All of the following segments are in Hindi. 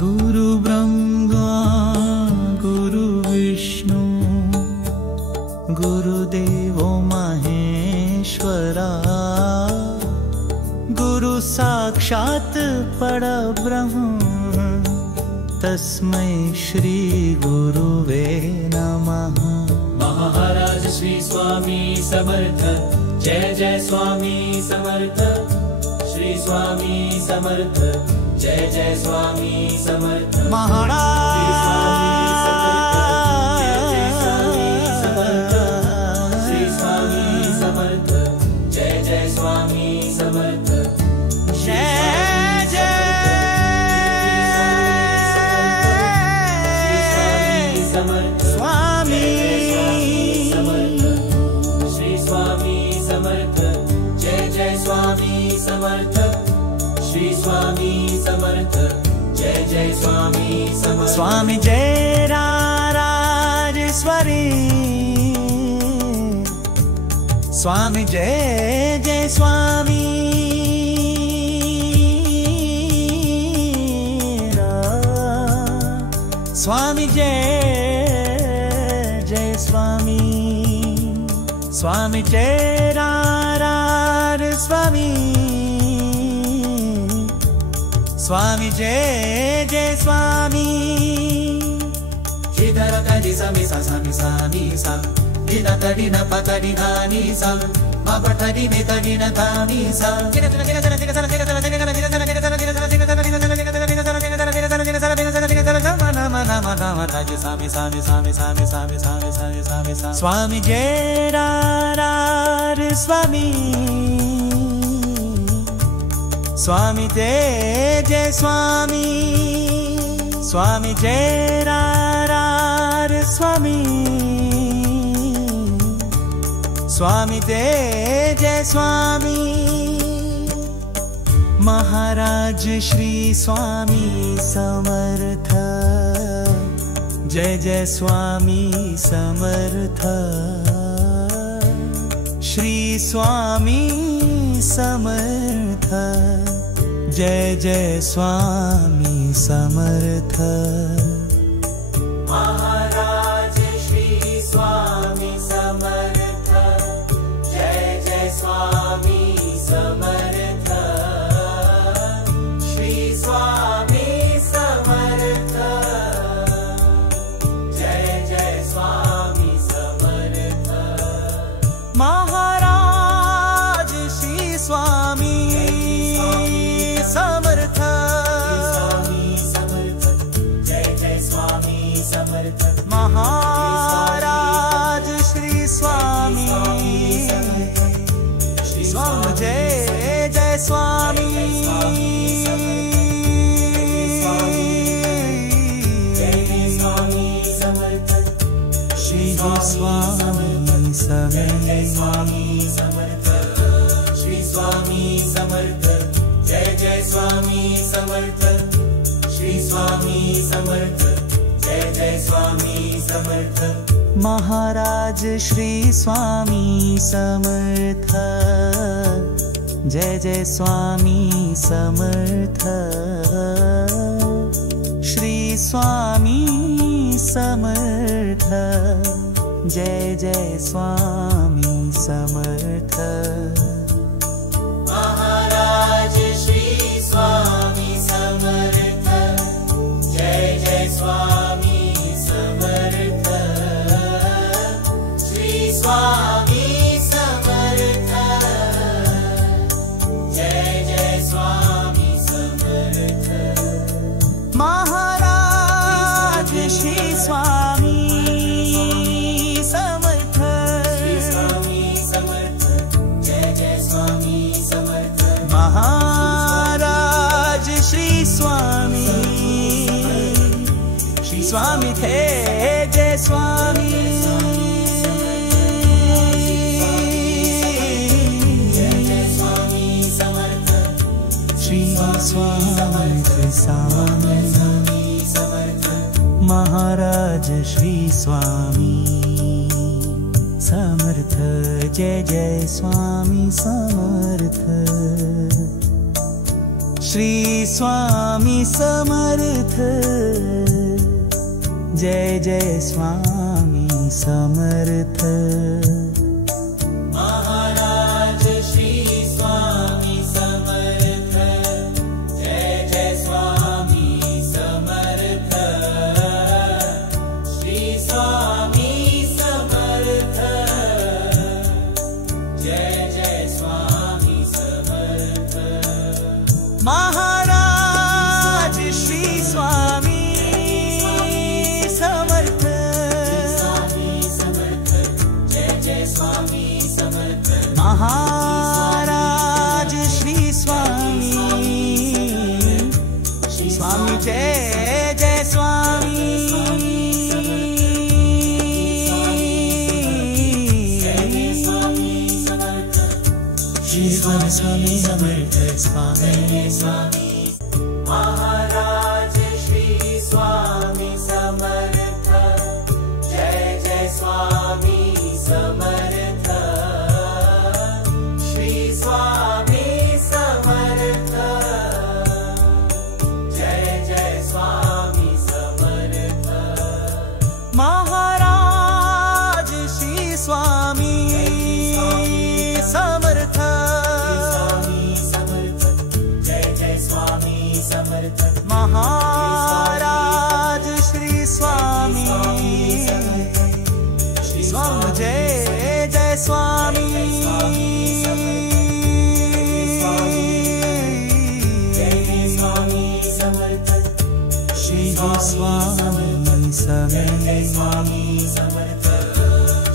गुरु ब्रह्मा गुरु विष्णु गुरुदेवो महेश्वरा गुरु साक्षात् परब्रह्म तस्मै श्री गुरुवे नमः। महाराज श्री स्वामी समर्थ, जय जय स्वामी समर्थ। श्री स्वामी समर्थ, जय जय स्वामी समर्थ। श्री स्वामी समर्थ, जय जय स्वामी समर्थ। श्री स्वामी समर्थ, जय जय स्वामी समर्थ। स्वामी जय राजेश्वरी, स्वामी जय जय स्वामी। स्वामी जय जय स्वामी, स्वामी जय स्वामी। स्वामी जय जय स्वामी। Hidara tadi sami sa sami sami sa, hina tadi na patadi hani sa, maba tadi ne tadi na tani sa. स्वामी जय स्वामी, स्वामी जय जय स्वामी। स्वामी जय स्वामी, स्वामी जय जय स्वामी। महाराज श्री स्वामी समर्थ, जय जय स्वामी समर्थ। श्री स्वामी समर्थ, जय जय स्वामी समर्थ। महाराज श्री स्वामी समर्थ, जय जय स्वामी समर्थ। श्री स्वामी समर्थ, जय जय स्वामी समर्थ। महाराज श्री स्वामी समर्थ, जय जय स्वामी समर्थ। महाराज श्री स्वामी, स्वामी जय जय स्वामी। श्री स्वामी समर्थ, श्री स्वामी समर्थ, जय जय स्वामी समर्थ। श्री स्वामी समर्थ, जय जय स्वामी समर्थ। महाराज श्री स्वामी समर्थ, जय जय स्वामी समर्थ। श्री स्वामी समर्थ, जय जय स्वामी समर्थ। महाराज श्री स्वामी समर्थ, जय जय स्वामी समर्थ। श्री स्वामी समर्थ, जय जय स्वामी समर्थ। महाराज श्री स्वामी समर्थ, श्री स्वामी समर्थ, जय जय स्वामी समर्थ। महाराज श्री स्वामी, श्री स्वामी थे जय स्वामी। श्री स्वामी समर्थ, महाराज श्री स्वामी समर्थ, जय जय स्वामी समर्थ। श्री स्वामी समर्थ, जय जय स्वामी समर्थ। महाराज श्री स्वामी समर्थ, जय जय स्वामी समर्थ। श्री स्वामी समर्थ, जय जय स्वामी समर्थ। महाराज श्री स्वामी समर्थ, स्वामी समर्थ। महाराज श्री स्वामी, स्वामी जय जय स्वामी। श्री स्वामी स्वामी समर्थ, स्वामी स्वामी। महाराज श्री स्वामी समर्थ, जय जय स्वामी समर्थ। श्री स्वामी समर्थ, जय जय स्वामी समर्थ। महाराज श्री स्वामी समर्थ, जय जय स्वामी समर्थ। महाराज श्री स्वामी, स्वामी जय जय स्वामी। श्री स्वामी समर्थ,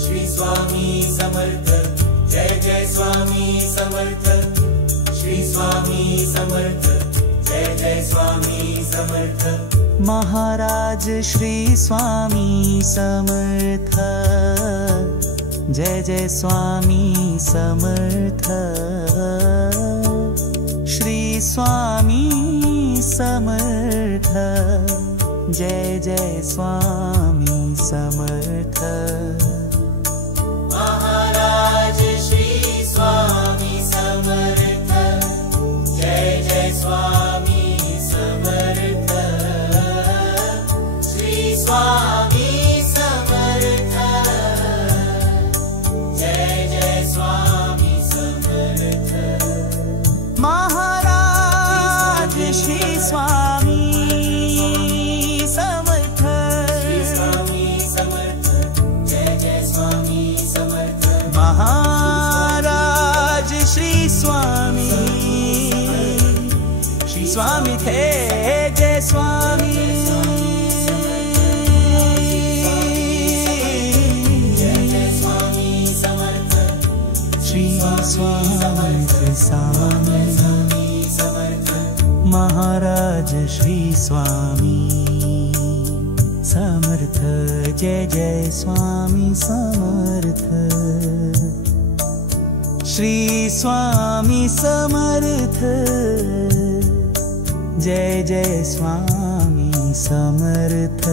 श्री स्वामी समर्थ, जय जय स्वामी समर्थ। श्री स्वामी समर्थ, जय जय स्वामी समर्थ। महाराज श्री स्वामी समर्थ, जय जय स्वामी समर्थ। श्री स्वामी समर्थ, जय जय स्वामी समर्थ। महाराज श्री स्वामी समर्थ, जय जय स्वामी समर्थ। श्री स्वामी समर्थ, जय जय स्वामी समर्थ। महाराज श्री स्वामी समर्थ, जय जय स्वामी समर्थ। महाराज श्री स्वामी, श्री स्वामी थे जय स्वामी। जय जय स्वामी समर्थ। श्री स्वामी समर्थ। महाराज श्री स्वामी समर्थ, जय जय स्वामी समर्थ। श्री स्वामी समर्थ, जय जय स्वामी समर्थ।